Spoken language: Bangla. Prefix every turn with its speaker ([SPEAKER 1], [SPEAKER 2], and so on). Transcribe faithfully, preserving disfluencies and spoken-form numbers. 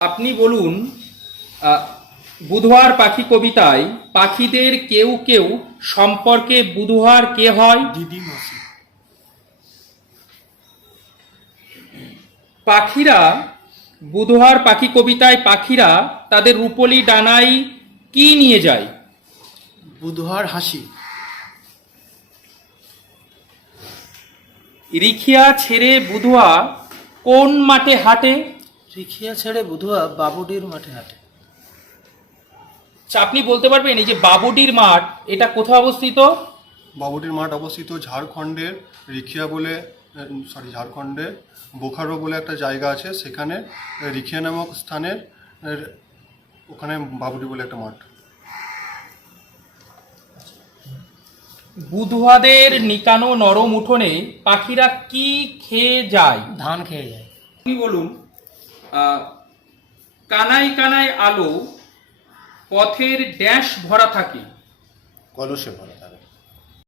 [SPEAKER 1] আপনি বলুন, বুধবার পাখি কবিতায় পাখিদের কেউ কেউ সম্পর্কে বুধবার কে হয়?
[SPEAKER 2] দিদি মাসি।
[SPEAKER 1] পাখিরা বুধবার পাখি কবিতায় পাখিরা তাদের রূপলি ডানায় কি নিয়ে যায়?
[SPEAKER 2] বুধবার হাসি।
[SPEAKER 1] রিখিয়া ছেড়ে বুধুয়া কোন মাঠে হাঁটে?
[SPEAKER 2] রিখিয়া ছেড়ে বুধুয়া বাবুডির মাঠে হাঁটে।
[SPEAKER 1] আচ্ছা, আপনি বলতে পারবেন এই যে বাবুডির মাঠ এটা কোথায় অবস্থিত?
[SPEAKER 3] বাবুটির মাঠ অবস্থিত ঝাড়খণ্ডের রিখিয়া বলে সরি ঝাড়খণ্ডে বোকারো বলে একটা জায়গা আছে, সেখানে রিখিয়া নামক স্থানের ওখানে বাবুটি বলে একটা মাঠ।
[SPEAKER 1] বুধুয়াদের নিকানো নরম উঠোনে পাখিরা কি খেয়ে যায়?
[SPEAKER 2] ধান খেয়ে যায়।
[SPEAKER 1] আপনি বলুন, কানায় কানায় আলো পথের ড্যাশ ভরা থাকে?
[SPEAKER 3] কলসে ভরা থাকে।